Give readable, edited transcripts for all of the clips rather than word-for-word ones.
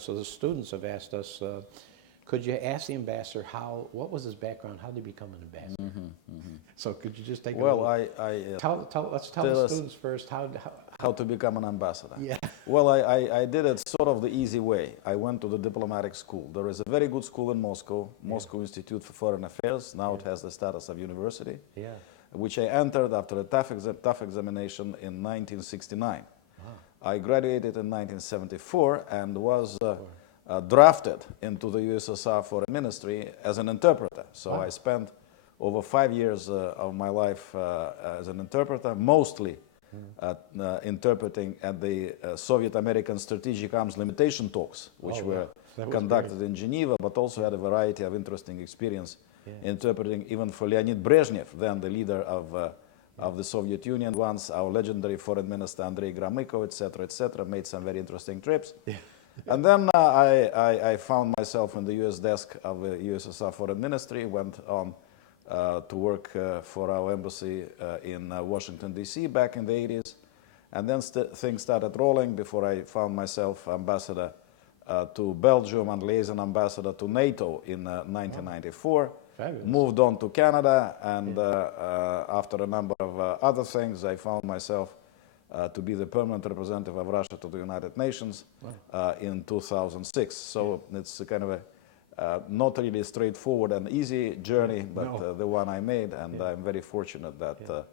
So the students have asked us, could you ask the ambassador what was his background? How did he become an ambassador? So could you just take Well, let's tell the students first how to become an ambassador. Yeah. Well, I did it sort of the easy way. I went to the diplomatic school. There is a very good school in Moscow, Moscow Institute for Foreign Affairs. Now it has the status of university, which I entered after a tough examination in 1969. I graduated in 1974 and was drafted into the USSR Foreign Ministry as an interpreter. So I spent over 5 years of my life as an interpreter, mostly interpreting at the Soviet-American Strategic Arms Limitation talks, which were conducted in Geneva, but also had a variety of interesting experience interpreting even for Leonid Brezhnev, then the leader of the Soviet Union. Once our legendary foreign minister Andrei Gromyko, etc., made some very interesting trips. And then I found myself in the US desk of the USSR Foreign Ministry, went on to work for our embassy in Washington, D.C. back in the 80s. And then things started rolling before I found myself ambassador to Belgium and liaison ambassador to NATO in 1994. Fabulous. Moved on to Canada, and after a number of other things, I found myself to be the permanent representative of Russia to the United Nations in 2006. So it's a kind of a not really straightforward and easy journey, but the one I made, and I'm very fortunate that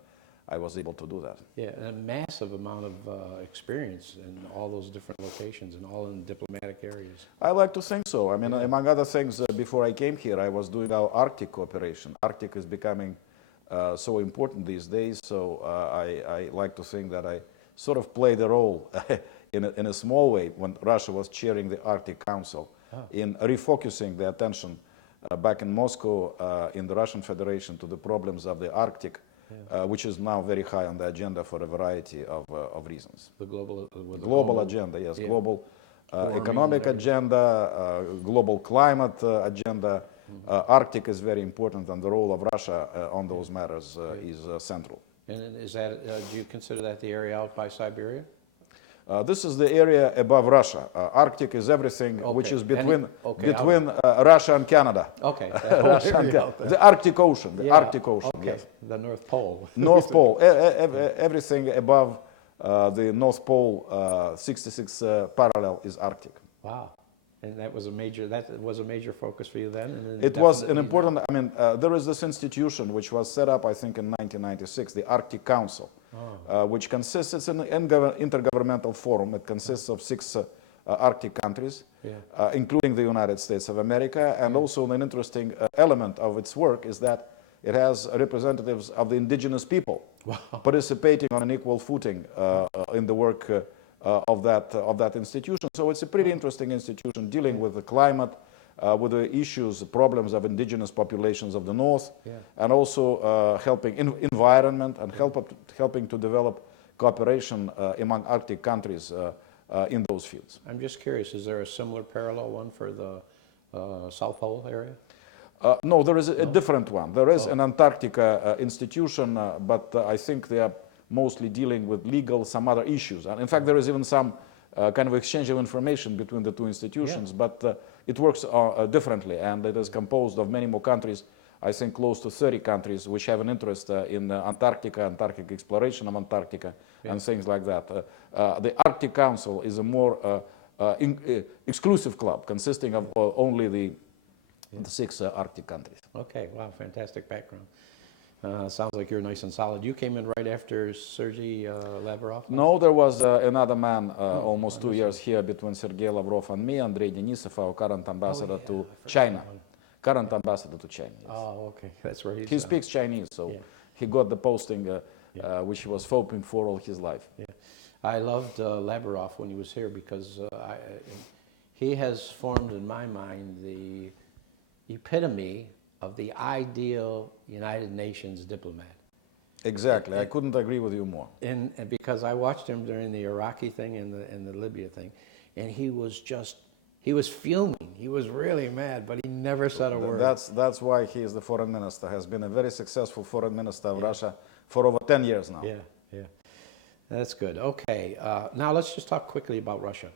I was able to do that. Yeah, and a massive amount of experience in all those different locations and all in diplomatic areas. I like to think so. I mean, among other things, before I came here, I was doing our Arctic cooperation. Arctic is becoming so important these days, so I like to think that I sort of played a role in a small way when Russia was chairing the Arctic Council in refocusing the attention back in Moscow in the Russian Federation to the problems of the Arctic, which is now very high on the agenda for a variety of reasons. The global agenda, yes, global economic agenda, global climate agenda. Arctic is very important, and the role of Russia on those matters is central. And is that, do you consider that the area out by Siberia? This is the area above Russia. Arctic is everything which is between Russia and Canada. Okay. Russia and the Arctic Ocean. The Arctic Ocean. Okay. Yes. The North Pole. North Pole. Everything above the North Pole, 66 parallel, is Arctic. Wow. And that was a major focus for you then? And it was an important, I mean, there is this institution which was set up, I think, in 1996, the Arctic Council, which consists, it's an intergovernmental forum. It consists of 6 Arctic countries, including the United States of America. And also an interesting element of its work is that it has representatives of the indigenous people participating on an equal footing in the work of that institution. So it's a pretty interesting institution dealing with the climate, with the issues, the problems of indigenous populations of the North, and also helping environment and helping to develop cooperation among Arctic countries in those fields. I'm just curious, is there a similar parallel one for the South Pole area? No, there is a different one. There is an Antarctica institution, but I think they are mostly dealing with legal, some other issues. And in fact, there is even some kind of exchange of information between the two institutions, but it works differently, and it is composed of many more countries, I think close to 30 countries, which have an interest in Antarctica, Antarctic exploration of Antarctica, and things like that. The Arctic Council is a more exclusive club, consisting of only the 6 Arctic countries. Okay, wow, fantastic background. Sounds like you're nice and solid. You came in right after Sergei Lavrov? No, there was another man almost 2 years here between Sergei Lavrov and me, Andrei Denisov, our current ambassador to China. Current ambassador to China. Yes. Oh, okay. That's right. He speaks Chinese, so he got the posting which he was hoping for all his life. Yeah. I loved Lavrov when he was here because he has formed in my mind the epitome of the ideal United Nations diplomat. Exactly. I couldn't agree with you more. And because I watched him during the Iraqi thing and the Libya thing, and he was fuming. He was really mad, but he never said a word. That's why he is the foreign minister, has been a very successful foreign minister of Russia for over 10 years now. Yeah, yeah. That's good. Okay, now let's just talk quickly about Russia.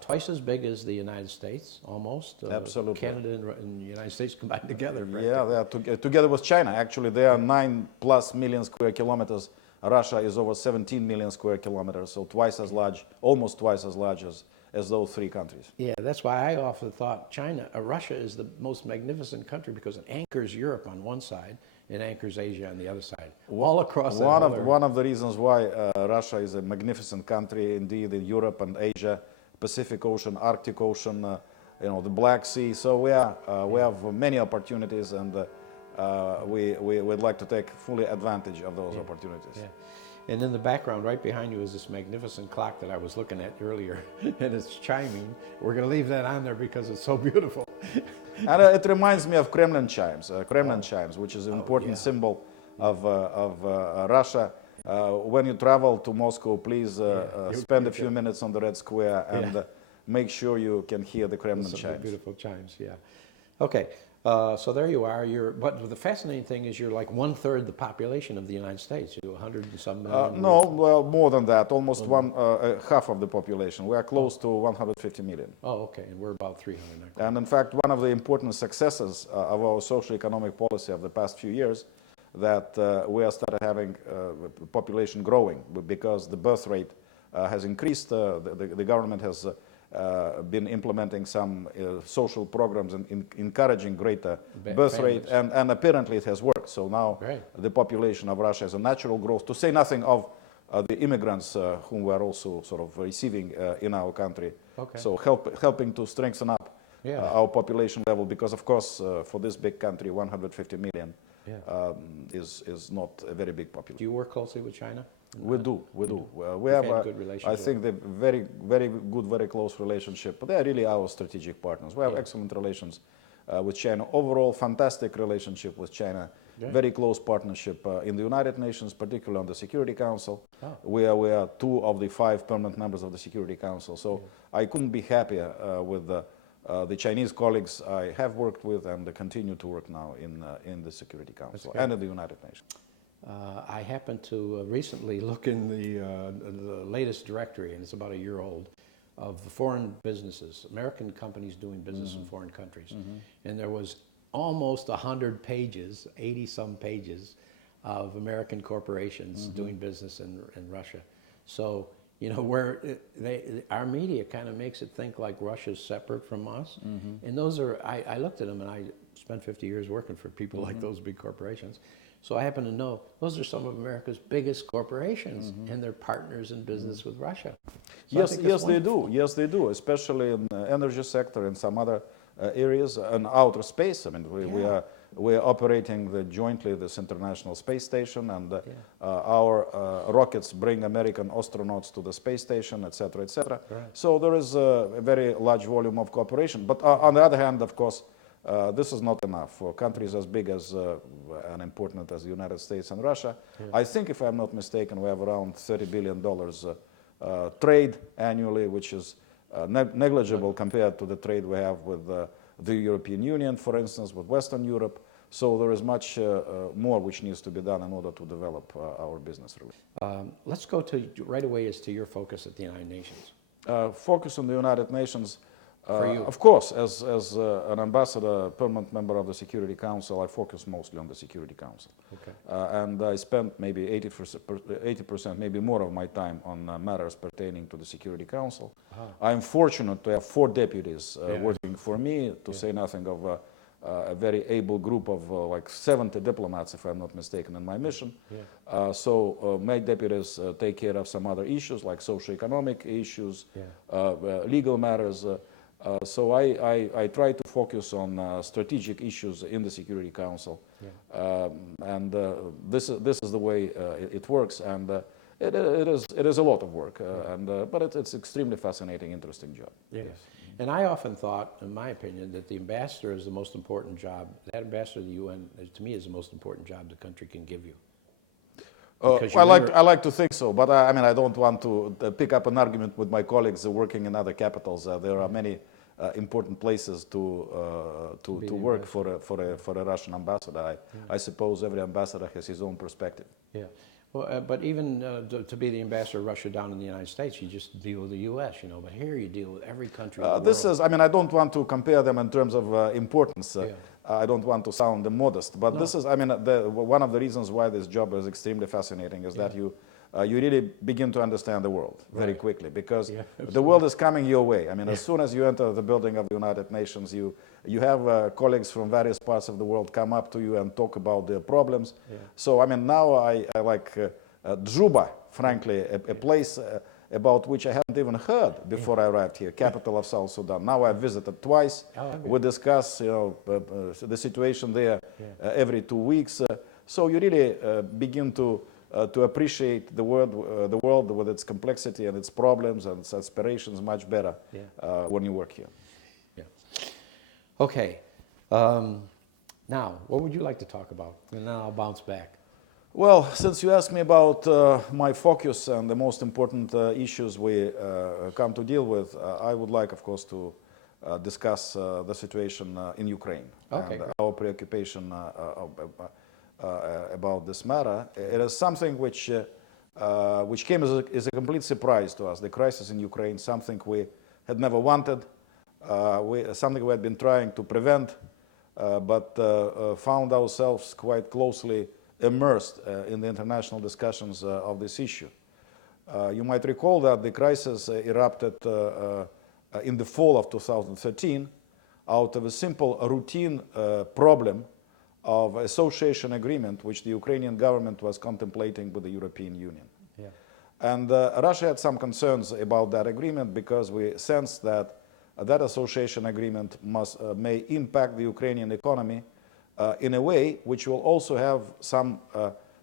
Twice as big as the United States, almost. Absolutely. Canada and the United States combined together. Yeah, they are together with China. Actually, they are 9+ million square kilometers. Russia is over 17 million square kilometers, so twice as large, almost twice as large as those three countries. Yeah, that's why I often thought Russia is the most magnificent country because it anchors Europe on one side and anchors Asia on the other side, all across the One of the reasons why Russia is a magnificent country indeed in Europe and Asia, Pacific Ocean, Arctic Ocean, the Black Sea. So we have many opportunities, and we'd like to take fully advantage of those opportunities. Yeah. And in the background, right behind you, is this magnificent clock that I was looking at earlier, and it's chiming. We're going to leave that on there because it's so beautiful. And it reminds me of Kremlin chimes, which is an important symbol of Russia. When you travel to Moscow, please spend a few minutes on the Red Square and make sure you can hear the Kremlin chimes. Beautiful chimes, yeah. Okay, so there you are. But the fascinating thing is you're like 1/3 the population of the United States. You're 100 and some million. No, well, more than that. Almost half of the population. We are close to 150 million. Oh, okay, and we're about 300. And in fact, one of the important successes of our socio-economic policy of the past few years, that we have started having population growing because the birth rate has increased. The government has been implementing some social programs and encouraging greater birth rate, and apparently it has worked. So now the population of Russia has a natural growth, to say nothing of the immigrants whom we are also sort of receiving in our country. Okay. So helping to strengthen up our population level, because of course for this big country, 150 million is not a very big population. Do you work closely with China? We do. We have a good relationship. I think the very good, very close relationship. But they are really our strategic partners. We have excellent relations with China. Overall, fantastic relationship with China. Very close partnership in the United Nations, particularly on the Security Council. We are 2 of the 5 permanent members of the Security Council. So I couldn't be happier with the Chinese colleagues I have worked with and continue to work now in the Security Council and in the United Nations. I happened to recently look in the latest directory, and it's about a year old, of the foreign businesses, American companies doing business in foreign countries. And there was almost 100 pages, 80-some pages, of American corporations doing business in Russia. So, our media kind of makes it think like Russia's separate from us. And those are, I looked at them, and I spent 50 years working for people like those big corporations. So I happen to know those are some of America's biggest corporations, and they're partners in business with Russia. So yes, they do. Yes, they do, especially in the energy sector and some other areas and outer space. I mean, we are operating jointly this International Space Station, and our rockets bring American astronauts to the space station, etc., etc. So there is a very large volume of cooperation. But on the other hand, of course, this is not enough for countries as big as and important as the United States and Russia. I think, if I'm not mistaken, we have around $30 billion trade annually, which is negligible compared to the trade we have with the European Union, for instance, with Western Europe. So there is much more which needs to be done in order to develop our business relations. Let's go to right away as to your focus at the United Nations. Focus on the United Nations. For you. Of course, as an ambassador, permanent member of the Security Council, I focus mostly on the Security Council. Okay. And I spent maybe 80%, maybe more of my time on matters pertaining to the Security Council. I'm fortunate to have 4 deputies working for me, to say nothing of a very able group of like 70 diplomats, if I'm not mistaken, in my mission. So my deputies take care of some other issues like socio-economic issues, legal matters. So I try to focus on strategic issues in the Security Council, and this is the way it works, and it is a lot of work, but it's extremely fascinating, interesting job. Yes. And I often thought, in my opinion, that the ambassador is the most important job. That ambassador to the UN, to me, is the most important job the country can give you. I like to think so, but I mean, I don't want to pick up an argument with my colleagues working in other capitals. There are many important places to work for a Russian ambassador. I suppose every ambassador has his own perspective. Yeah. Well, but even to be the ambassador of Russia down in the United States, you just deal with the U.S., you know. But here you deal with every country in the This world. is, I mean, I don't want to compare them in terms of importance. Yeah. I don't want to sound modest, but No. this is, I mean, one of the reasons why this job is extremely fascinating is that you really begin to understand the world very quickly, because the world is coming your way. I mean, as soon as you enter the building of the United Nations, you have colleagues from various parts of the world come up to you and talk about their problems. So, I mean, now I like Juba, frankly, a place about which I hadn't even heard before I arrived here, capital of South Sudan. Now I've visited twice. We discuss, you know, the situation there every 2 weeks. So you really begin to appreciate the world with its complexity and its problems and its aspirations much better when you work here. Yeah. Okay. Now, what would you like to talk about? And then I'll bounce back. Well, since you asked me about my focus and the most important issues we come to deal with, I would like, of course, to discuss the situation in Ukraine and our preoccupation about this matter. It is something which came as a complete surprise to us. The crisis in Ukraine, something we had never wanted, something we had been trying to prevent, but found ourselves quite closely immersed in the international discussions of this issue. You might recall that the crisis erupted in the fall of 2013 out of a simple routine problem of association agreement which the Ukrainian government was contemplating with the European Union. And Russia had some concerns about that agreement because we sensed that that association agreement may impact the Ukrainian economy in a way which will also have some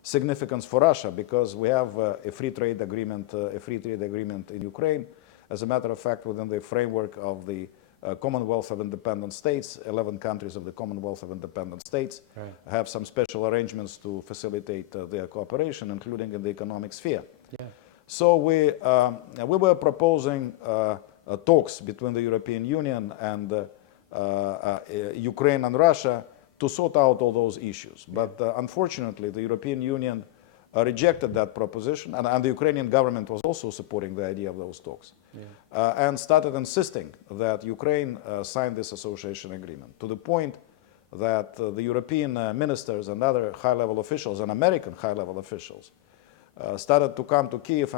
significance for Russia, because we have a free trade agreement in Ukraine. As a matter of fact, within the framework of the Commonwealth of Independent States, 11 countries of the Commonwealth of Independent States have some special arrangements to facilitate their cooperation, including in the economic sphere. So we were proposing talks between the European Union and Ukraine and Russia to sort out all those issues. But unfortunately, the European Union rejected that proposition, and the Ukrainian government was also supporting the idea of those talks, and started insisting that Ukraine sign this association agreement, to the point that the European ministers and other high-level officials and American high-level officials started to come to Kiev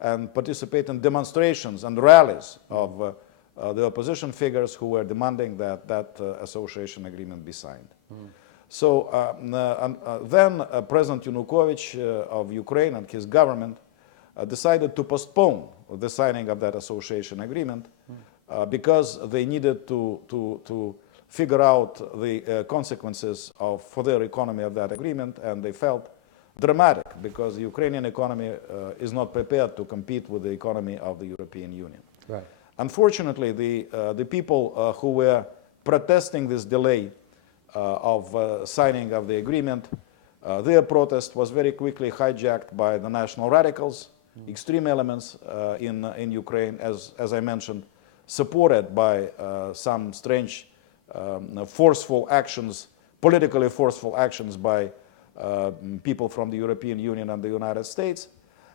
and participate in demonstrations and rallies of the opposition figures who were demanding that that association agreement be signed. So then President Yanukovych of Ukraine and his government decided to postpone the signing of that association agreement because they needed to figure out the consequences for their economy of that agreement, and they felt dramatic because the Ukrainian economy is not prepared to compete with the economy of the European Union. Unfortunately, the people who were protesting this delay of signing of the agreement, their protest was very quickly hijacked by the national radicals, extreme elements in Ukraine, as I mentioned, supported by some strange forceful actions, politically forceful actions by people from the European Union and the United States.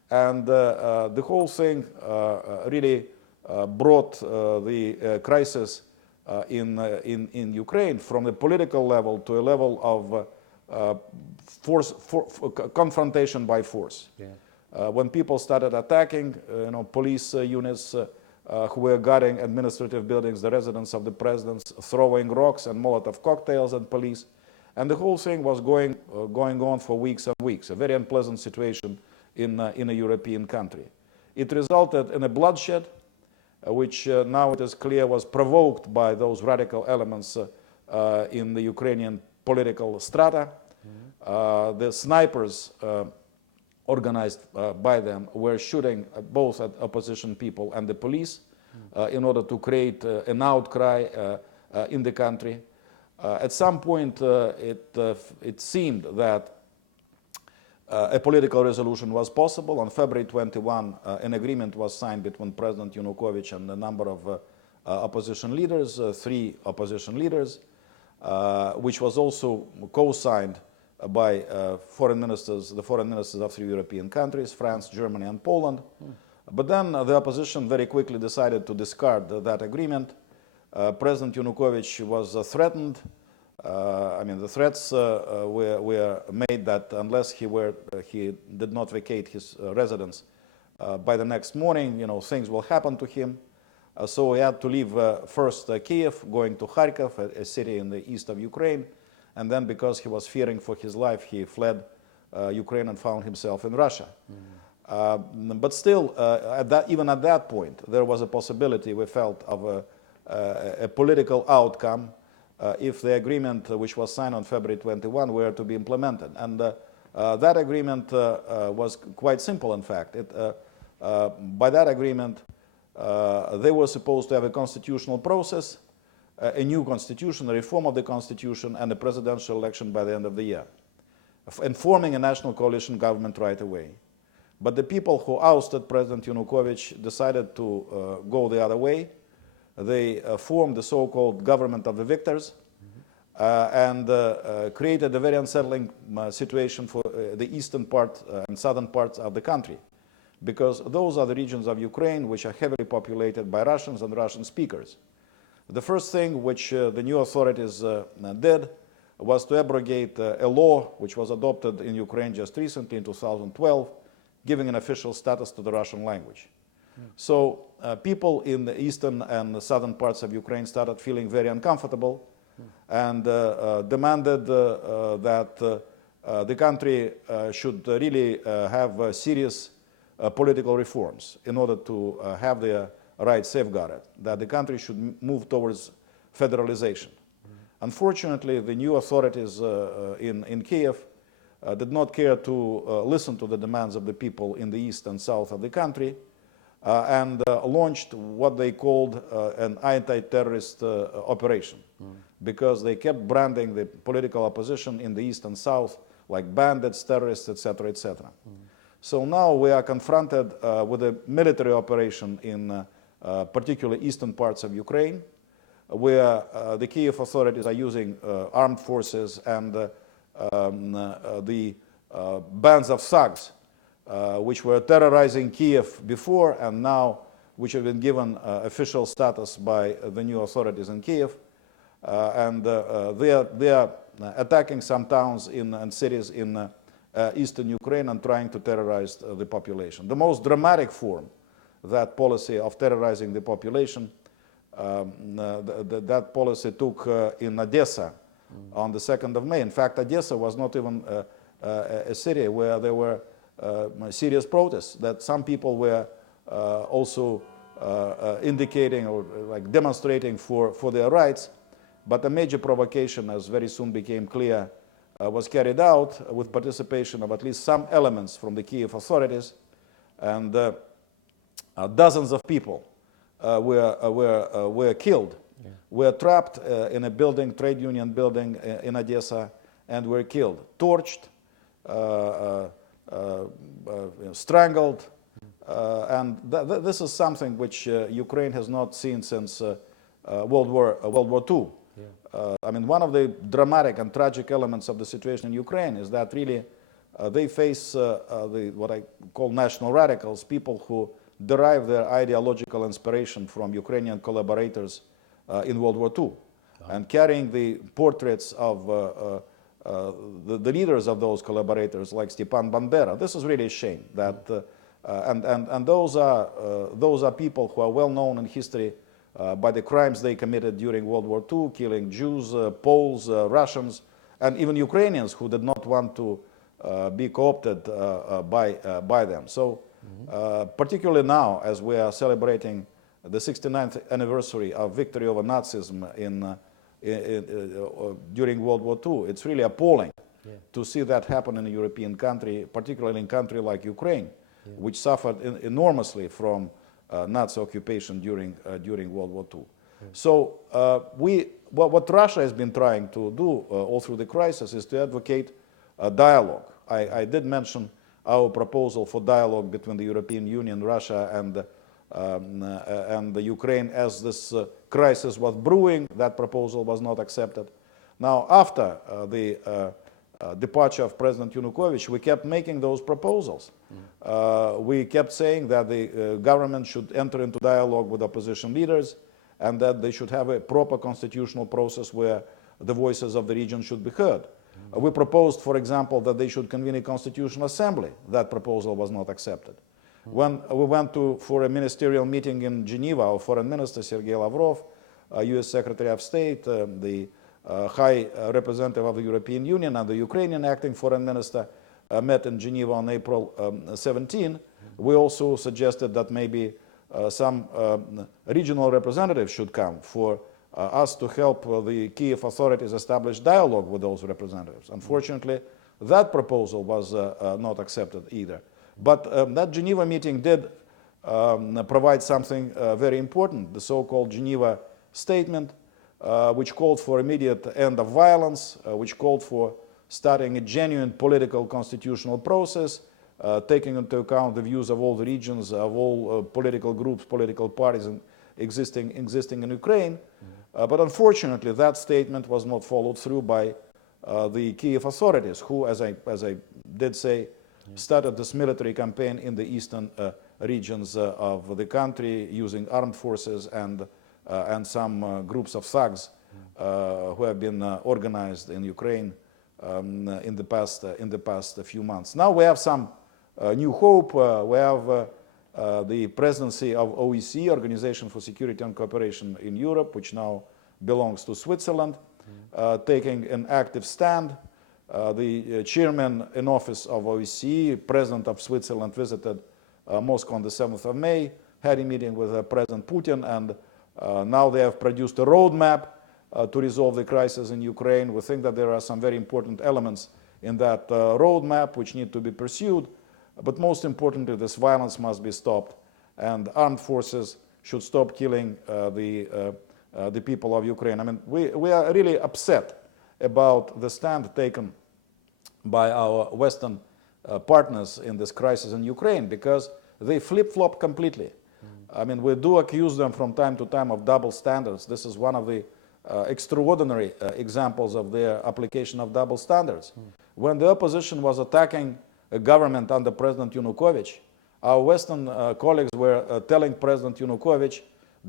And the whole thing really brought the crisis in Ukraine from the political level to a level of confrontation by force. When people started attacking, police units who were guarding administrative buildings, the residence of the presidents, throwing rocks and Molotov cocktails at police, and the whole thing was going on for weeks and weeks. A very unpleasant situation in a European country. It resulted in a bloodshed, which now it is clear was provoked by those radical elements in the Ukrainian political strata. The snipers organized by them were shooting both at opposition people and the police in order to create an outcry in the country. At some point, it seemed that a political resolution was possible. On February 21, an agreement was signed between President Yanukovych and a number of opposition leaders, 3 opposition leaders, which was also co-signed by foreign ministers, the foreign ministers of 3 European countries, France, Germany, and Poland. But then the opposition very quickly decided to discard that agreement. President Yanukovych was threatened. I mean, the threats were made that unless he did not vacate his residence by the next morning, things will happen to him. So he had to leave first Kiev, going to Kharkiv, a city in the east of Ukraine. And then because he was fearing for his life, he fled Ukraine and found himself in Russia. But still, even at that point, there was a possibility, we felt, of a political outcome if the agreement which was signed on February 21 were to be implemented. And that agreement was quite simple, in fact. By that agreement, they were supposed to have a constitutional process, a new constitution, a reform of the constitution, and a presidential election by the end of the year, and forming a national coalition government right away. But the people who ousted President Yanukovych decided to go the other way. They formed the so-called government of the victors and created a very unsettling situation for the eastern part and southern parts of the country, because those are the regions of Ukraine which are heavily populated by Russians and Russian speakers. The first thing which the new authorities did was to abrogate a law which was adopted in Ukraine just recently in 2012, giving an official status to the Russian language. So people in the eastern and the southern parts of Ukraine started feeling very uncomfortable and demanded that the country should really have serious political reforms in order to have their rights safeguarded, that the country should move towards federalization. Unfortunately, the new authorities in Kiev did not care to listen to the demands of the people in the east and south of the country and launched what they called an anti-terrorist operation, because they kept branding the political opposition in the east and south like bandits, terrorists, etc., etc. So now we are confronted with a military operation in particularly eastern parts of Ukraine, where the Kiev authorities are using armed forces and the bands of thugs which were terrorizing Kiev before and now which have been given official status by the new authorities in Kiev. And they are attacking some towns and cities in eastern Ukraine and trying to terrorize the population. The most dramatic form, that policy of terrorizing the population, that policy took in Odessa on the 2nd of May. In fact, Odessa was not even a city where there were serious protests, that some people were also indicating or like demonstrating for their rights. But a major provocation, as very soon became clear, was carried out with participation of at least some elements from the Kiev authorities, and dozens of people were killed, were trapped in a building, trade union building in Odessa, and were killed, torched, strangled, and this is something which Ukraine has not seen since World War II. I mean, one of the dramatic and tragic elements of the situation in Ukraine is that really they face what I call national radicals, people who derive their ideological inspiration from Ukrainian collaborators in World War II, and carrying the portraits of the leaders of those collaborators, like Stepan Bandera. This is really a shame that, and those are people who are well known in history by the crimes they committed during World War II, killing Jews, Poles, Russians, and even Ukrainians who did not want to be co-opted by them. So particularly now, as we are celebrating the 69th anniversary of victory over Nazism during World War II, it's really appalling to see that happen in a European country, particularly in a country like Ukraine, which suffered enormously from Nazi occupation during World War II. So what Russia has been trying to do all through the crisis is to advocate a dialogue. I did mention our proposal for dialogue between the European Union, Russia, and the Ukraine as this crisis was brewing. That proposal was not accepted. Now, after the departure of President Yanukovych, we kept making those proposals. We kept saying that the government should enter into dialogue with opposition leaders and that they should have a proper constitutional process where the voices of the region should be heard. We proposed, for example, that they should convene a constitutional assembly. That proposal was not accepted. When we went for a ministerial meeting in Geneva, our foreign minister, Sergei Lavrov, US Secretary of State, the High Representative of the European Union, and the Ukrainian acting foreign minister met in Geneva on April 17. We also suggested that maybe some regional representatives should come for us to help the Kiev authorities establish dialogue with those representatives. Unfortunately, that proposal was not accepted either. But that Geneva meeting did provide something very important, the so-called Geneva Statement, which called for immediate end of violence, which called for starting a genuine political constitutional process, taking into account the views of all the regions, of all political groups, political parties existing in Ukraine. But unfortunately, that statement was not followed through by the Kiev authorities, who, as I did say, started this military campaign in the eastern regions of the country using armed forces and some groups of thugs who have been organized in Ukraine in the past few months. Now we have some new hope. We have the presidency of OSCE, Organization for Security and Cooperation in Europe, which now belongs to Switzerland, taking an active stand. The chairman in office of OSCE, President of Switzerland, visited Moscow on the 7th of May, had a meeting with President Putin, and now they have produced a roadmap to resolve the crisis in Ukraine. We think that there are some very important elements in that roadmap which need to be pursued. But most importantly, this violence must be stopped, and armed forces should stop killing the people of Ukraine. I mean, we are really upset about the stand taken by our Western partners in this crisis in Ukraine, because they flip-flop completely. I mean, we do accuse them from time to time of double standards. This is one of the extraordinary examples of their application of double standards. When the opposition was attacking a government under President Yanukovych, our Western colleagues were telling President Yanukovych,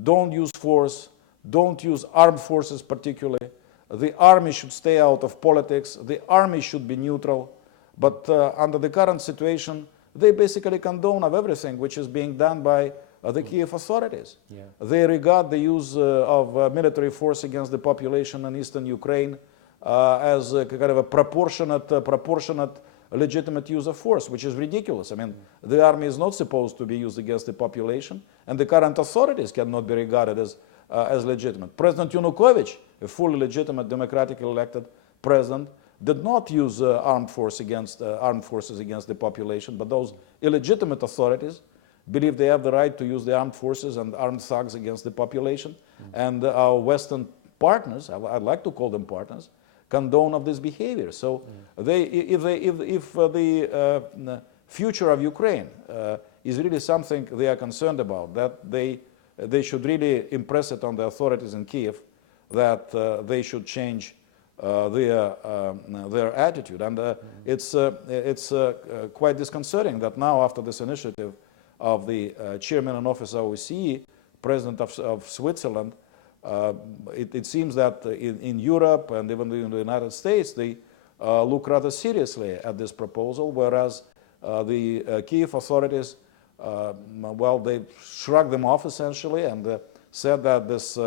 don't use force, don't use armed forces particularly, the army should stay out of politics, the army should be neutral. But under the current situation, they basically condone of everything which is being done by the Kiev authorities. Yeah. They regard the use of military force against the population in eastern Ukraine as a kind of a proportionate legitimate use of force, which is ridiculous. I mean, the army is not supposed to be used against the population, and the current authorities cannot be regarded as legitimate. President Yanukovych, a fully legitimate, democratically elected president, did not use armed forces against the population, but those illegitimate authorities believe they have the right to use the armed forces and armed thugs against the population. And our Western partners, I'd like to call them partners, condone of this behavior. So if the future of Ukraine is really something they are concerned about, that they should really impress it on the authorities in Kiev that they should change their attitude. And it's quite disconcerting that now, after this initiative of the chairman in office of OSCE, President of Switzerland, it seems that in Europe and even in the United States, they look rather seriously at this proposal, whereas the Kiev authorities, well, they shrugged them off essentially and said that this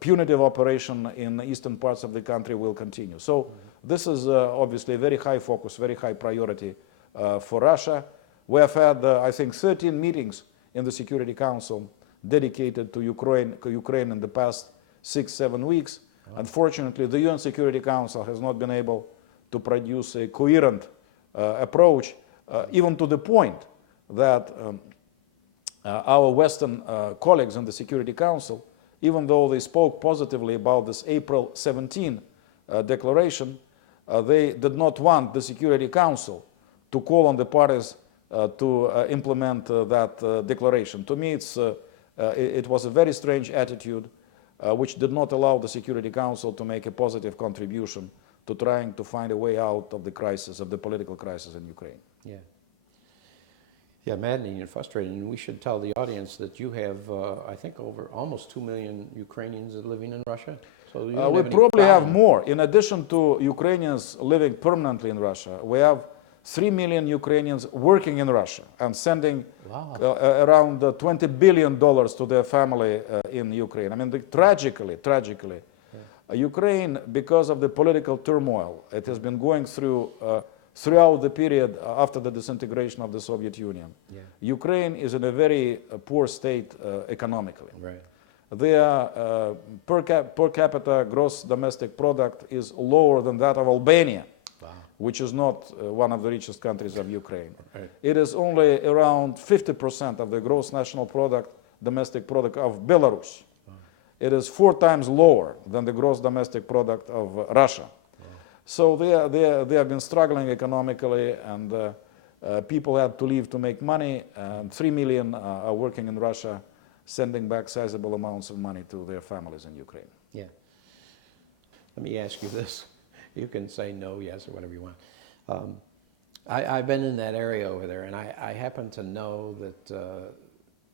punitive operation in the eastern parts of the country will continue. So this is obviously a very high focus, very high priority for Russia. We have had, I think, 13 meetings in the Security Council dedicated to Ukraine in the past 6-7 weeks. Unfortunately, the UN Security Council has not been able to produce a coherent approach, even to the point that our Western colleagues in the Security Council, even though they spoke positively about this April 17 declaration, they did not want the Security Council to call on the parties to implement that declaration. To me, it was a very strange attitude which did not allow the Security Council to make a positive contribution to trying to find a way out of the crisis, of the political crisis in Ukraine. Yeah. Yeah, maddening and frustrating. And we should tell the audience that you have, I think, over almost 2 million Ukrainians living in Russia. So you don't we have any probably have problem. more. In addition to Ukrainians living permanently in Russia, we have 3 million Ukrainians working in Russia and sending around $20 billion to their family in Ukraine. I mean, tragically, Ukraine, because of the political turmoil it has been going through throughout the period after the disintegration of the Soviet Union, Ukraine is in a very poor state economically. Right. Their per capita gross domestic product is lower than that of Albania, which is not one of the richest countries of Ukraine. Right. It is only around 50% of the gross national product, domestic product of Belarus. It is 4 times lower than the gross domestic product of Russia. So they have been struggling economically, and people had to leave to make money. 3 million are working in Russia, sending back sizable amounts of money to their families in Ukraine. Yeah. Let me ask you this. You can say no, yes, or whatever you want. I've been in that area over there, and I happen to know that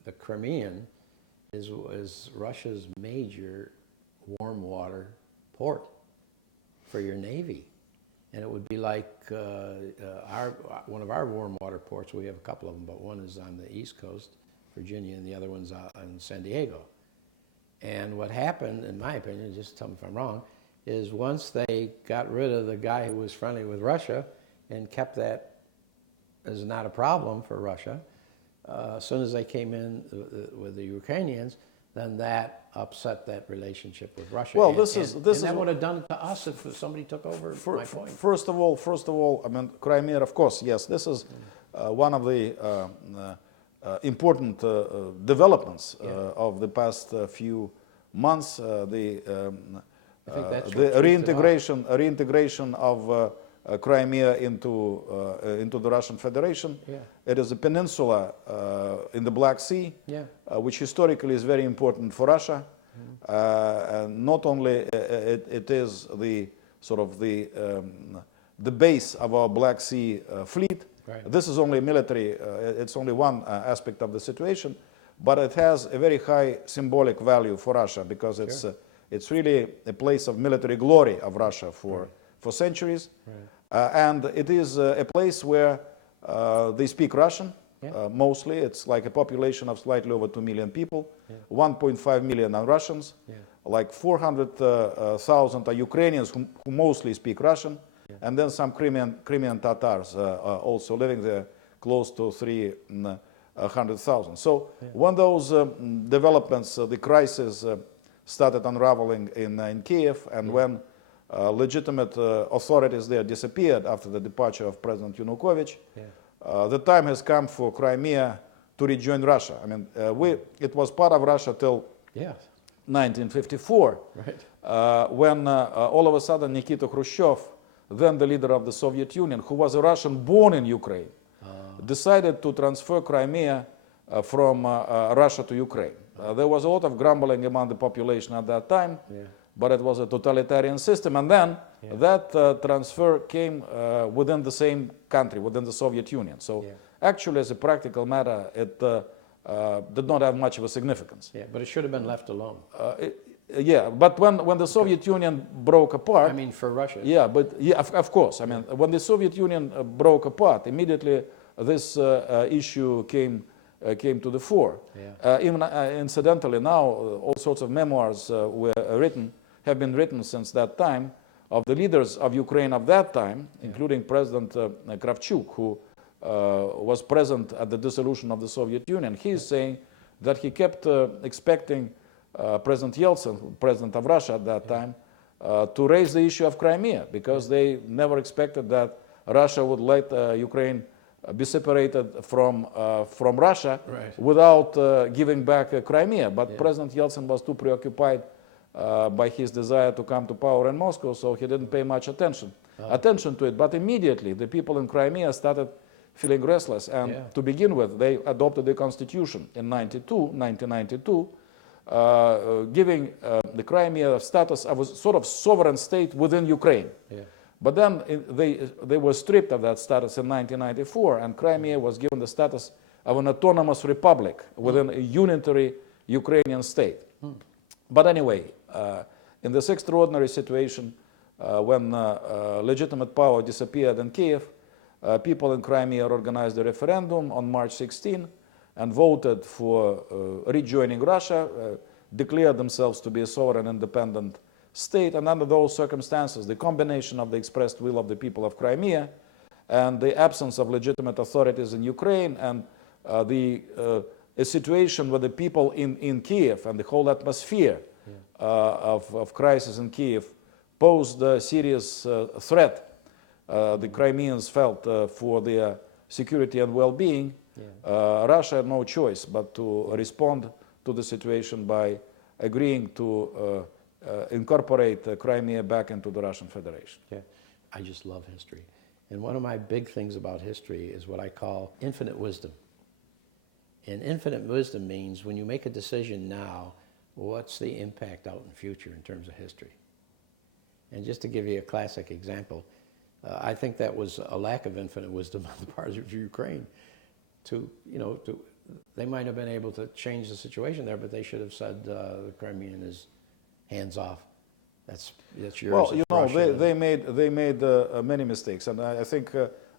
the Crimean is Russia's major warm water port for your Navy. And it would be like one of our warm water ports. We have a couple of them, but one is on the East Coast, Virginia, and the other one's in San Diego. And what happened, in my opinion, just tell me if I'm wrong, is once they got rid of the guy who was friendly with Russia and kept that as not a problem for Russia, as soon as they came in with the Ukrainians, then that upset that relationship with Russia. Well, and that would have done it to us if somebody took over. My point. First of all, I mean, Crimea, of course, yes, this is one of the important developments of the past few months. The reintegration of Crimea into the Russian Federation. Yeah. It is a peninsula in the Black Sea, which historically is very important for Russia. And not only it is the sort of the base of our Black Sea fleet. Right. This is only military. It's only one aspect of the situation, but it has a very high symbolic value for Russia because it's really a place of military glory of Russia for centuries. Right. And it is a place where they speak Russian, mostly. It's like a population of slightly over 2 million people. 1.5 million are Russians. Like 400,000 are Ukrainians who mostly speak Russian. And then some Crimean Tatars also living there, close to 300,000. So when those developments, the crisis started unraveling in Kiev, and when legitimate authorities there disappeared after the departure of President Yanukovych, the time has come for Crimea to rejoin Russia. I mean, it was part of Russia till 1954, when all of a sudden Nikita Khrushchev, then the leader of the Soviet Union, who was a Russian born in Ukraine, decided to transfer Crimea from Russia to Ukraine. There was a lot of grumbling among the population at that time, but it was a totalitarian system. And then that transfer came within the same country, within the Soviet Union. So actually, as a practical matter, it did not have much of a significance. Yeah, but it should have been left alone. But when the Soviet Union broke apart... I mean, for Russia. Yeah, but of course. I mean, when the Soviet Union broke apart, immediately this issue came to the fore. Even incidentally, now all sorts of memoirs have been written since that time of the leaders of Ukraine of that time, including President Kravchuk, who was present at the dissolution of the Soviet Union. He is saying that he kept expecting President Yeltsin, president of Russia at that time, to raise the issue of Crimea, because they never expected that Russia would let Ukraine be separated from Russia without giving back Crimea. But President Yeltsin was too preoccupied by his desire to come to power in Moscow, so he didn't pay much attention to it. But immediately the people in Crimea started feeling restless, and to begin with, they adopted the constitution in 1992, giving the Crimea status of a sort of sovereign state within Ukraine. But then they were stripped of that status in 1994, and Crimea was given the status of an autonomous republic within a unitary Ukrainian state. But anyway, in this extraordinary situation, when legitimate power disappeared in Kiev, people in Crimea organized a referendum on March 16 and voted for rejoining Russia, declared themselves to be a sovereign independent state, and under those circumstances, the combination of the expressed will of the people of Crimea and the absence of legitimate authorities in Ukraine and a situation where the people in Kiev and the whole atmosphere of crisis in Kiev posed a serious threat the Crimeans felt for their security and well-being, Russia had no choice but to respond to the situation by agreeing to incorporate Crimea back into the Russian Federation. Yeah, I just love history. And one of my big things about history is what I call infinite wisdom. And infinite wisdom means when you make a decision now, what's the impact out in the future in terms of history? And just to give you a classic example, I think that was a lack of infinite wisdom on the part of Ukraine. They might have been able to change the situation there, but they should have said the Crimean is hands off. That's yours. Well, you know, they made many mistakes, and I think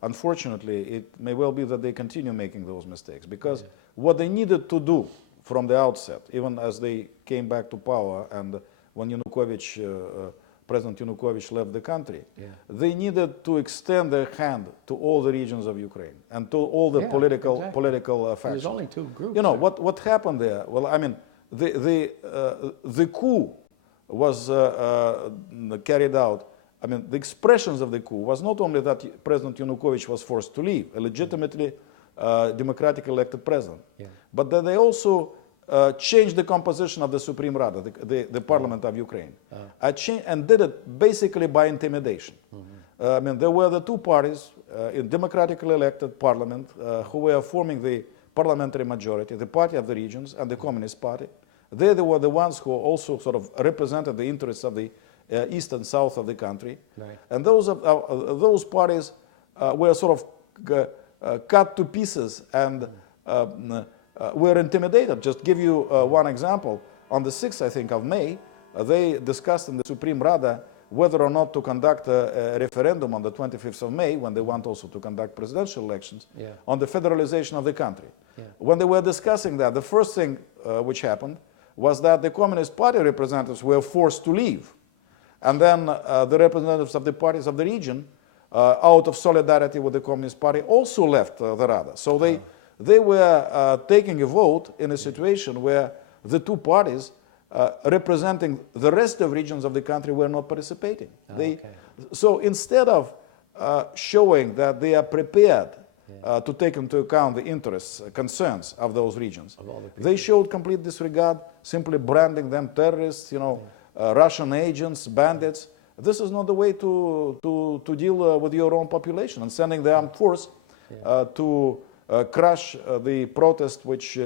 unfortunately it may well be that they continue making those mistakes, because what they needed to do from the outset, even as they came back to power and when President Yanukovych left the country, they needed to extend their hand to all the regions of Ukraine and to all the political factions. There's only two groups. You know, what happened there? Well, I mean, the coup was carried out. I mean, the expressions of the coup was not only that President Yanukovych was forced to leave, a legitimately democratically elected president, but that they also changed the composition of the Supreme Rada, the parliament of Ukraine, and did it basically by intimidation. I mean, there were the two parties in democratically elected parliament who were forming the parliamentary majority, the Party of the Regions and the Communist Party. They were the ones who also sort of represented the interests of the east and south of the country. Right. And those parties were sort of cut to pieces and were intimidated. Just give you one example. On the 6th, I think, of May, they discussed in the Supreme Rada whether or not to conduct a referendum on the 25th of May, when they want also to conduct presidential elections, on the federalization of the country. When they were discussing that, the first thing which happened was that the Communist Party representatives were forced to leave. And then the representatives of the parties of the region, out of solidarity with the Communist Party, also left the Rada. So they were taking a vote in a situation where the two parties representing the rest of regions of the country were not participating. So instead of showing that they are prepared to take into account the interests, concerns of those regions, they showed complete disregard, simply branding them terrorists, Russian agents, bandits. This is not the way to deal with your own population, and sending the armed force to crush the protest which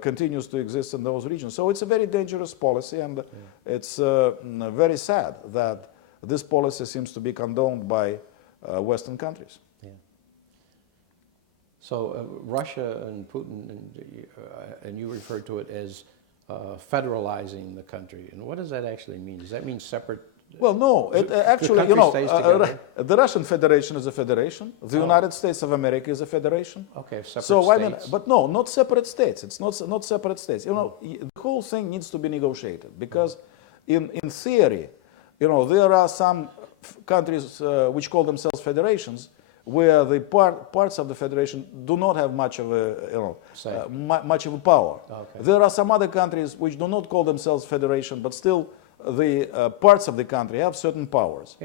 continues to exist in those regions. So it's a very dangerous policy, and it's very sad that this policy seems to be condoned by Western countries. So Russia and Putin, and you refer to it as federalizing the country. And what does that actually mean? Does that mean separate? Well, no. Actually, the Russian Federation is a federation. The United States of America is a federation. Okay, separate states. I mean, but no, not separate states. It's not separate states. The whole thing needs to be negotiated, because in theory, there are some countries which call themselves federations, where the parts of the federation do not have much of a much of a power. There are some other countries which do not call themselves federation, but still the parts of the country have certain powers.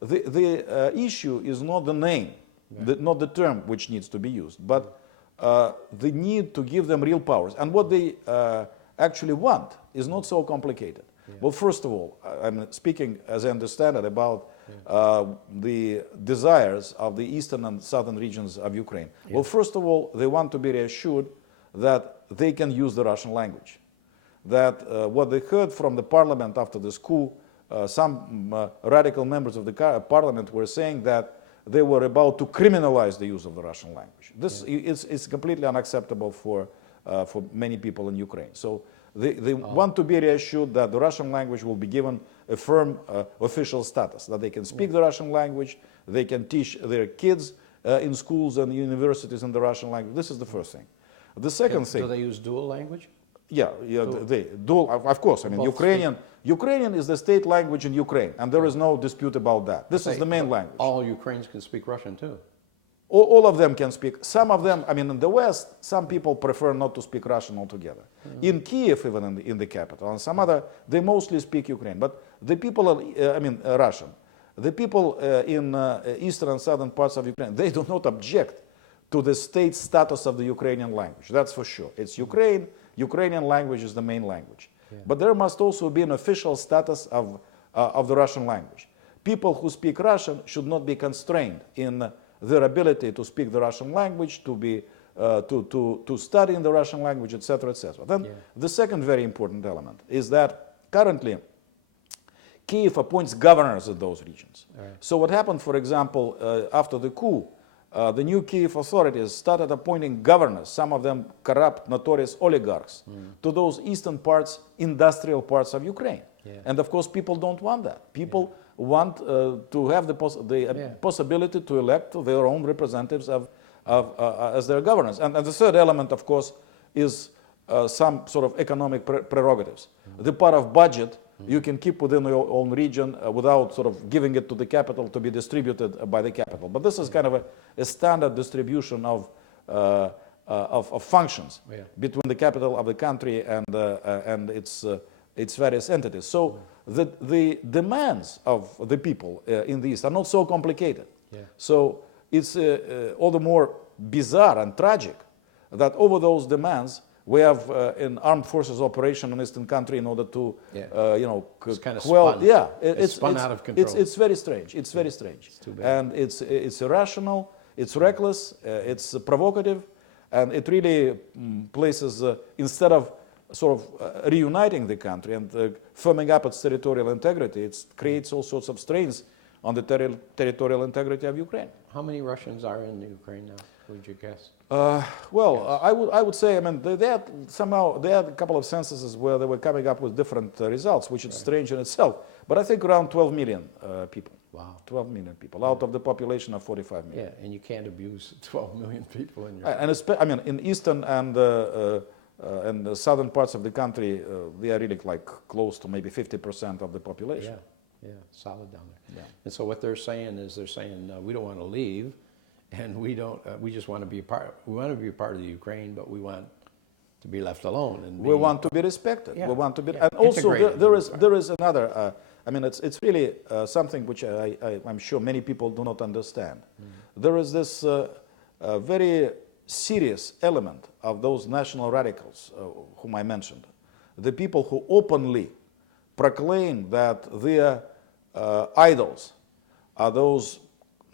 The issue is not the name, not the term which needs to be used, but the need to give them real powers. And what they actually want is not so complicated. Well, first of all, I'm speaking, as I understand it, about the desires of the eastern and southern regions of Ukraine. Well, first of all, they want to be reassured that they can use the Russian language. That what they heard from the parliament after this coup some radical members of the parliament were saying that they were about to criminalize the use of the Russian language. This is completely unacceptable for many people in Ukraine. So they want to be reassured that the Russian language will be given a firm official status, that they can speak the Russian language, they can teach their kids in schools and universities in the Russian language. This is the first thing. The second thing... Do they use dual language? Yeah, they dual, of course. I mean, Ukrainian is the state language in Ukraine, and there is no dispute about that. This is the main language. All Ukrainians can speak Russian too. All of them can speak. Some of them, I mean, in the West, some people prefer not to speak Russian altogether. In Kiev, even in the capital, and some other, they mostly speak Ukrainian. But the people, Russian. The people in eastern and southern parts of Ukraine, they do not object to the state status of the Ukrainian language. That's for sure. It's Ukraine. Ukrainian language is the main language. But there must also be an official status of the Russian language. People who speak Russian should not be constrained in their ability to speak the Russian language, to study in the Russian language, etc., etc. Then the second very important element is that currently Kiev appoints governors in those regions. So what happened, for example, after the coup, the new Kiev authorities started appointing governors, some of them corrupt, notorious oligarchs, to those eastern parts, industrial parts of Ukraine. And of course, people don't want that. People want to have the possibility to elect their own representatives as their governors. And the third element, of course, is some sort of economic prerogatives. The part of budget you can keep within your own region without sort of giving it to the capital to be distributed by the capital. But this is kind of a standard distribution of functions between the capital of the country and its various entities. So the demands of the people in the East are not so complicated. So it's all the more bizarre and tragic that over those demands we have an armed forces operation in eastern country in order to, it's kind of spun. It's spun out of control. It's very strange. It's very strange. It's too bad. And it's irrational. It's reckless. It's provocative, and it really places instead of sort of reuniting the country and firming up its territorial integrity, it creates all sorts of strains on the territorial integrity of Ukraine. How many Russians are in Ukraine now? Would you guess? I would say, I mean, they had a couple of censuses where they were coming up with different results, which is strange in itself. But I think around 12 million people. Wow. 12 million people out of the population of 45 million. Yeah, and you can't abuse 12 million people in your. I mean, in eastern and the southern parts of the country, they are really like close to maybe 50% of the population. Yeah, solid down there. Yeah. And so what they're saying is we don't want to leave. And we don't. We just want to be a part. We want to be a part of the Ukraine, but we want to be left alone. And we want to be respected. Yeah. We want to be. And also, there is another. I mean, it's really something which I'm sure many people do not understand. There is this very serious element of those national radicals whom I mentioned, the people who openly proclaim that their idols are those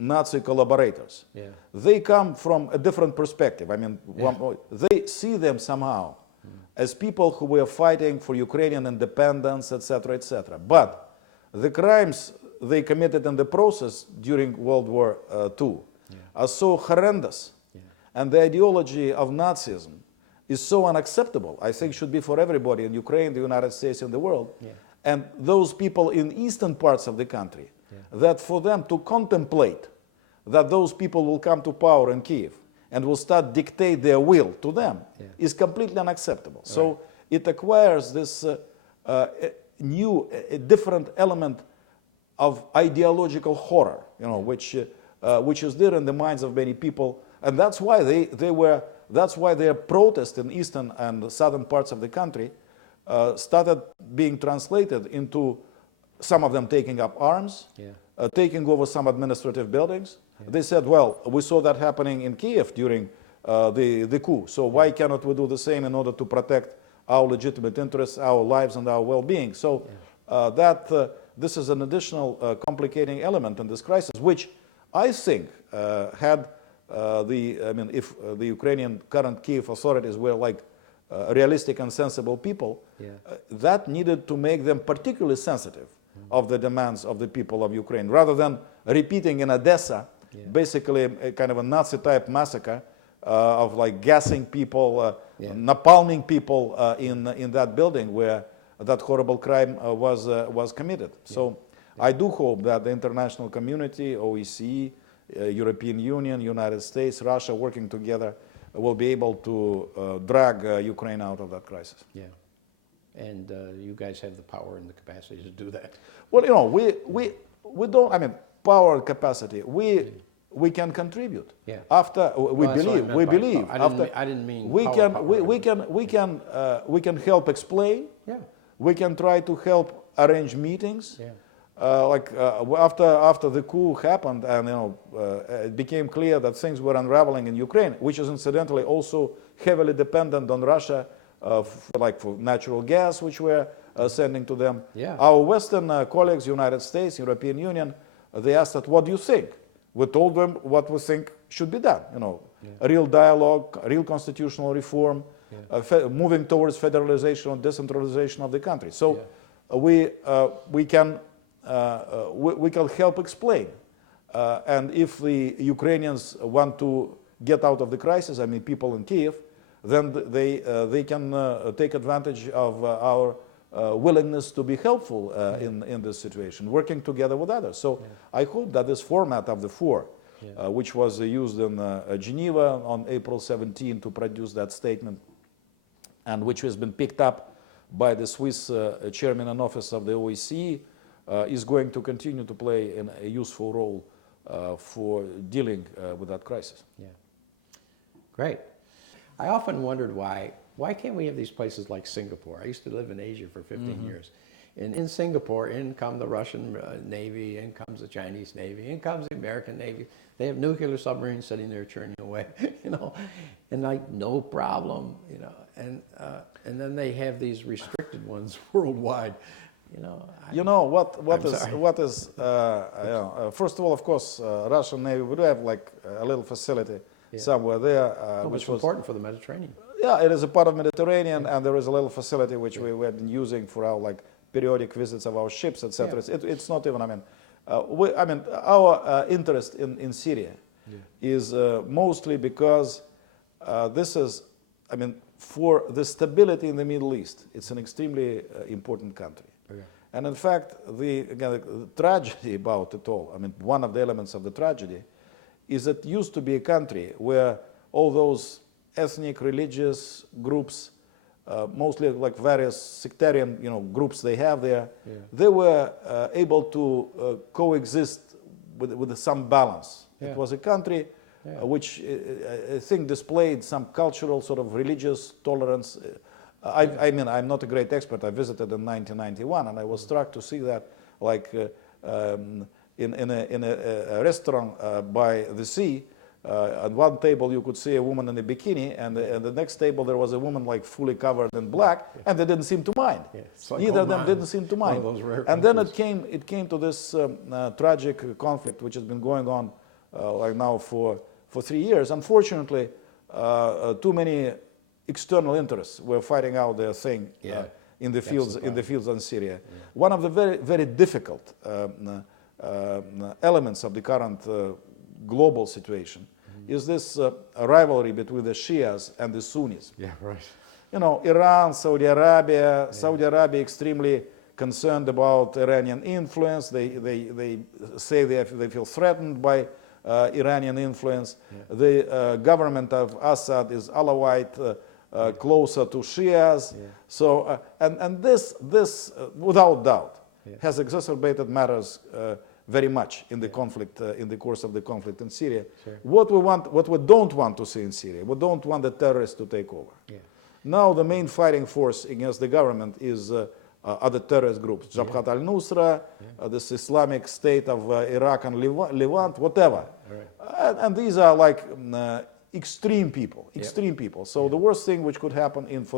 Nazi collaborators. They come from a different perspective. I mean, they see them somehow as people who were fighting for Ukrainian independence, etc., etc. But the crimes they committed in the process during World War II are so horrendous, and the ideology of Nazism is so unacceptable. I think should be for everybody in Ukraine, the United States, and the world. And those people in eastern parts of the country, that for them to contemplate that those people will come to power in Kiev and will start dictate their will to them is completely unacceptable. So it acquires this different element of ideological horror, which is there in the minds of many people, and that's why their protest in eastern and southern parts of the country started being translated into some of them taking up arms, taking over some administrative buildings. They said, well, we saw that happening in Kiev during the coup, so why cannot we do the same in order to protect our legitimate interests, our lives, and our well-being? So this is an additional complicating element in this crisis, which I think if the Ukrainian current Kiev authorities were like realistic and sensible people, that needed to make them particularly sensitive of the demands of the people of Ukraine, rather than repeating in Odessa, basically a kind of a Nazi-type massacre of like gassing people, napalming people in that building where that horrible crime was committed. So I do hope that the international community, OEC, European Union, United States, Russia, working together, will be able to drag Ukraine out of that crisis. Yeah. And you guys have the power and the capacity to do that. Well, you know, we don't, I mean, power and capacity, we can contribute. Yeah. After we believe. I didn't mean we can we can help explain. Yeah. We can try to help arrange meetings. Yeah. After the coup happened, and it became clear that things were unraveling in Ukraine, which is incidentally also heavily dependent on Russia, for natural gas, which we're sending to them. Yeah. Our Western colleagues, United States, European Union, they asked us, "What do you think?" We told them what we think should be done. A real dialogue, a real constitutional reform, moving towards federalization and decentralization of the country. So we can help explain. And if the Ukrainians want to get out of the crisis, I mean people in Kiev, then they can take advantage of our willingness to be helpful in this situation, working together with others. So I hope that this format of the four, which was used in Geneva on April 17 to produce that statement, and which has been picked up by the Swiss chairman and office of the OEC, is going to continue to play a useful role for dealing with that crisis. Yeah. Great. I often wondered why can't we have these places like Singapore? I used to live in Asia for 15 years. And in Singapore, in come the Russian Navy, in comes the Chinese Navy, in comes the American Navy. They have nuclear submarines sitting there churning away, and like no problem, and then they have these restricted ones worldwide. First of all, of course, Russian Navy, we do have like a little facility somewhere there. Which was important for the Mediterranean. Yeah, it is a part of Mediterranean, and there is a little facility which we have been using for our periodic visits of our ships, etc. It's not even, our interest in Syria is mostly because this is, for the stability in the Middle East, it's an extremely important country. Okay. And in fact, the tragedy about it all, one of the elements of the tragedy is that it used to be a country where all those ethnic, religious groups, mostly like various sectarian groups they have there, they were able to coexist with some balance. It was a country which I think displayed some cultural sort of religious tolerance. I'm not a great expert. I visited in 1991, and I was struck to see that, in a restaurant by the sea, at one table you could see a woman in a bikini, and the next table there was a woman fully covered in black, and they didn't seem to mind. Neither of them didn't seem to mind. And then it came to this tragic conflict, which has been going on now for 3 years. Unfortunately, too many external interests were fighting out their thing in the fields in Syria. One of the very, very difficult elements of the current global situation is this rivalry between the Shias and the Sunnis. Yeah, right. Iran, Saudi Arabia, extremely concerned about Iranian influence. They say they feel threatened by Iranian influence. The government of Assad is Alawite, closer to Shias. So, and this without doubt has exacerbated matters very much in the conflict, in the course of the conflict in Syria. Sure. What we don't want to see in Syria, we don't want the terrorists to take over. Now the main fighting force against the government is other terrorist groups, Jabhat al-Nusra, this Islamic State of Iraq and Levant, whatever. And these are extreme people, people. So the worst thing which could happen is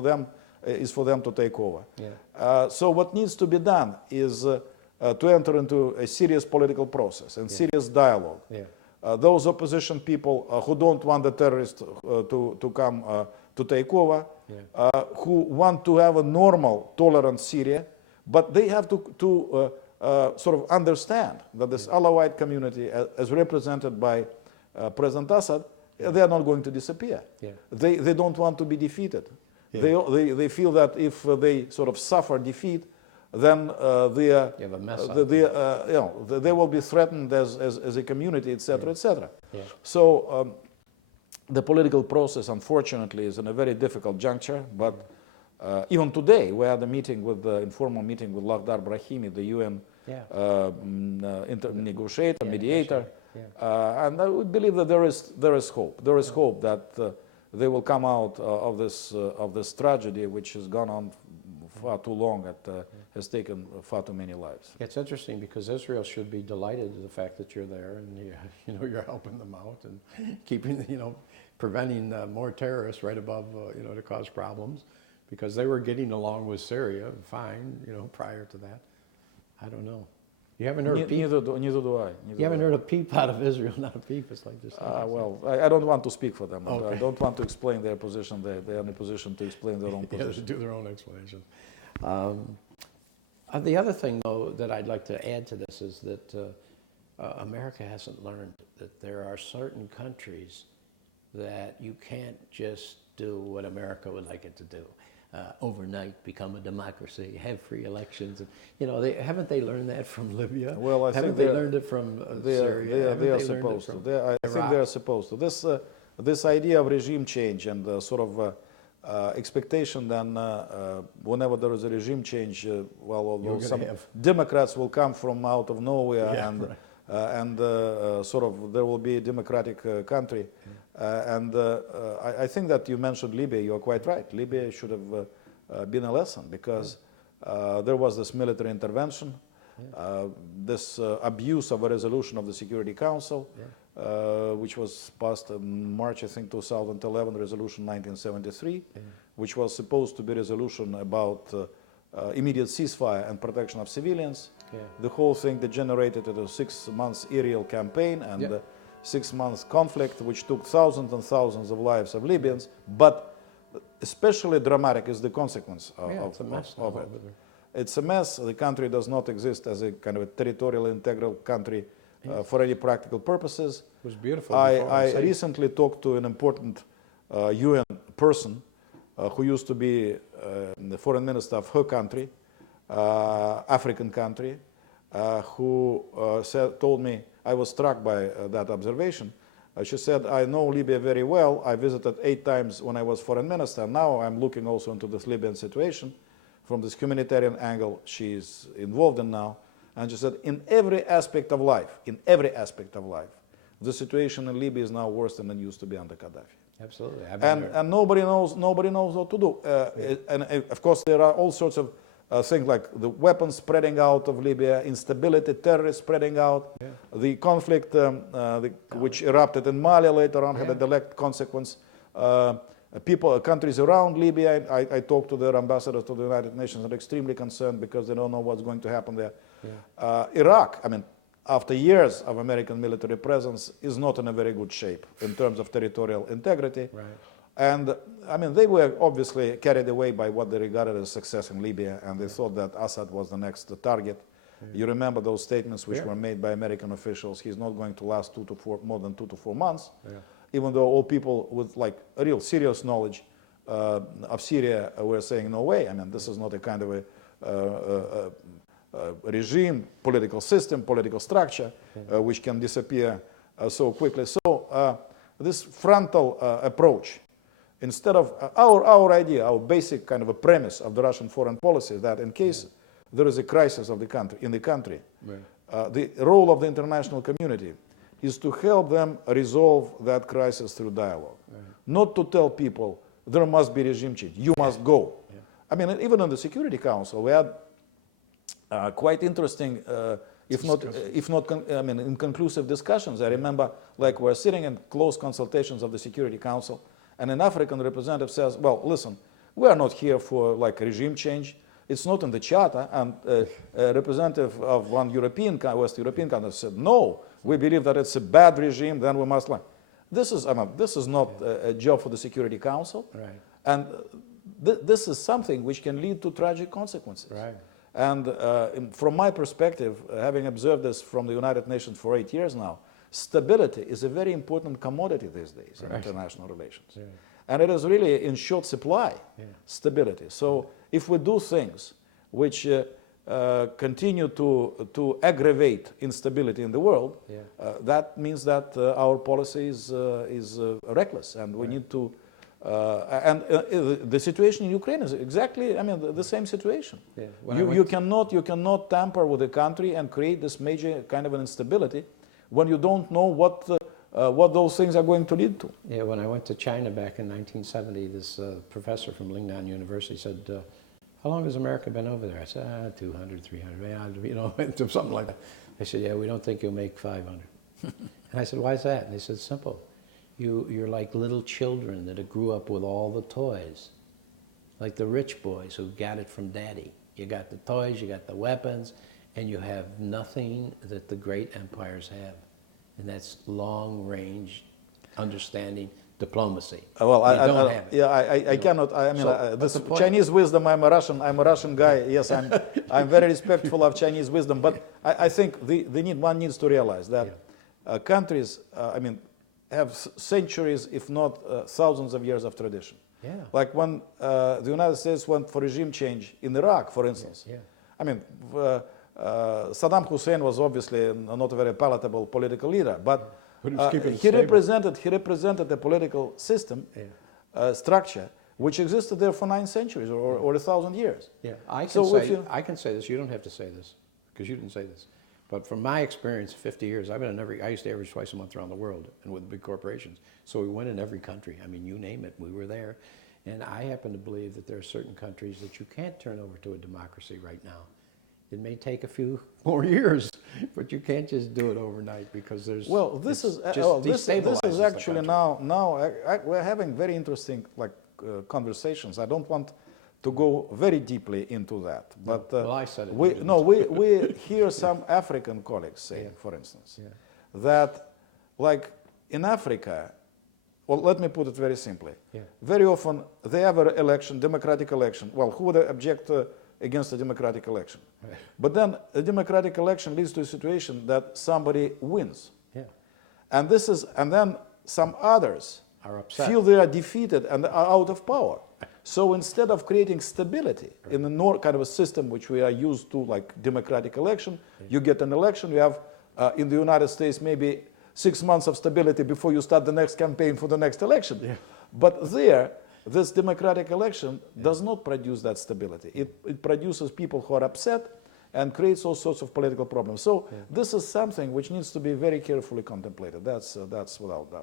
for them to take over. So what needs to be done is to enter into a serious political process and serious dialogue. Those opposition people who don't want the terrorists to come to take over, who want to have a normal, tolerant Syria, but they have to sort of understand that this Alawite community, as represented by President Assad, they are not going to disappear. Yeah. They don't want to be defeated. Yeah. They feel that if they sort of suffer defeat, then they will be threatened as a community, etc., etc. Yeah. So the political process, unfortunately, is in a very difficult juncture. But even today, we had a meeting with the informal meeting with Lakhdar Brahimi, the UN negotiator, mediator, and I would believe that there is hope. There is hope that they will come out of this tragedy, which has gone on far too long. It has taken far too many lives. It's interesting because Israel should be delighted with the fact that you're there and you're helping them out and keeping, preventing more terrorists right above, to cause problems, because they were getting along with Syria fine, prior to that. I don't know. You haven't heard a peep. Neither do I. You haven't heard a peep out of Israel, not a peep. It's like this. Well, I don't want to speak for them. Okay. I don't want to explain their position. They are in a position to explain their own position. Do their own explanation. The other thing, though, that I'd like to add to this is that America hasn't learned that there are certain countries that you can't just do what America would like it to do. Overnight become a democracy, have free elections. And, haven't they learned that from Libya? Well, I haven't think they learned it from Syria? They are supposed to. I think they are supposed to. This idea of regime change and sort of expectation then whenever there is a regime change, although some Democrats will come from out of nowhere and sort of there will be a democratic country. I think that you mentioned Libya. You are quite right. Libya should have been a lesson because there was this military intervention, this abuse of a resolution of the Security Council, which was passed in March, I think, 2011, Resolution 1973, which was supposed to be a resolution about immediate ceasefire and protection of civilians. The whole thing degenerated into a 6 months aerial campaign and 6 months conflict, which took thousands and thousands of lives of Libyans. But especially dramatic is the consequence of it. It's a mess. The country does not exist as a kind of a territorial integral country for any practical purposes. It was beautiful. I recently talked to an important UN person who used to be the foreign minister of her country, African country, who told me, I was struck by that observation. She said, I know Libya very well. I visited 8 times when I was foreign minister. Now I'm looking also into this Libyan situation from this humanitarian angle she's involved in now. And she said, in every aspect of life, the situation in Libya is now worse than it used to be under Gaddafi. Absolutely. And nobody knows what to do. And of course, there are all sorts of things like the weapons spreading out of Libya, instability, terrorists spreading out, the conflict which erupted in Mali later on had a direct consequence. Countries around Libya, I talked to their ambassadors to the United Nations, are extremely concerned because they don't know what's going to happen there. Iraq, I mean, after years of American military presence, is not in a very good shape in terms of territorial integrity. And I mean, they were obviously carried away by what they regarded as success in Libya, and they thought that Assad was the next target. You remember those statements which were made by American officials. He's not going to last more than 2 to 4 months, even though all people with like a real serious knowledge of Syria were saying, no way. I mean, this is not a kind of a regime, political system, political structure, which can disappear so quickly. So this frontal approach, instead of our idea, our basic kind of a premise of the Russian foreign policy is that in case there is a crisis of the country, the role of the international community is to help them resolve that crisis through dialogue. Not to tell people there must be regime change, you must go. I mean, even in the Security Council, we had quite interesting, if not inconclusive discussions. I remember, like, we're sitting in close consultations of the Security Council, and an African representative says, well, listen, we are not here for like regime change. It's not in the charter. And a representative of one West European country said, no, we believe that it's a bad regime, then we must learn. This is not a job for the Security Council. And this is something which can lead to tragic consequences. And from my perspective, having observed this from the United Nations for 8 years now, stability is a very important commodity these days in international relations. Yeah. And it is really in short supply, stability. So if we do things which continue to aggravate instability in the world, that means that our policy is reckless, and we need to. The situation in Ukraine is exactly, I mean, the same situation. You cannot tamper with a country and create this major kind of an instability when you don't know what those things are going to lead to. Yeah, when I went to China back in 1970, this professor from Lingnan University said, how long has America been over there? I said, 200, 300, you know, something like that. They said, yeah, we don't think you'll make 500. And I said, why is that? And they said, simple. You're like little children that grew up with all the toys, like the rich boys who got it from daddy. You got the toys, you got the weapons, and you have nothing that the great empires have, and that's long-range understanding, diplomacy. Well, I cannot. I mean, so, this Chinese wisdom. I'm a Russian guy. Yes, I'm very respectful of Chinese wisdom. But I think one needs to realize that countries, I mean, have centuries, if not thousands of years of tradition. Yeah. Like when the United States went for regime change in Iraq, for instance. Yeah. I mean, Saddam Hussein was obviously not a very palatable political leader, but he represented a political system, structure, which existed there for 9 centuries or 1,000 years. Yeah, I can say this. You don't have to say this because you didn't say this. But from my experience, 50 years, I've been in I used to average twice a month around the world and with big corporations. So we went in every country. I mean, you name it, we were there. And I happen to believe that there are certain countries that you can't turn over to a democracy right now. It may take a few more years, but you can't just do it overnight because there's. Well, this is actually now we're having very interesting conversations. I don't want to go very deeply into that, but well, I said it. We hear some African colleagues saying, for instance, that like in Africa. Well, let me put it very simply. Very often they have an election, democratic election. Well, who would object against a democratic election? Right. But then a democratic election leads to a situation that somebody wins. Yeah. And then some others feel they are defeated and are out of power. So instead of creating stability in the kind of a system which we are used to, like democratic election, you get an election, you have in the United States maybe 6 months of stability before you start the next campaign for the next election. Yeah. But there, this democratic election does not produce that stability. It produces people who are upset and creates all sorts of political problems. So this is something which needs to be very carefully contemplated. That's without doubt.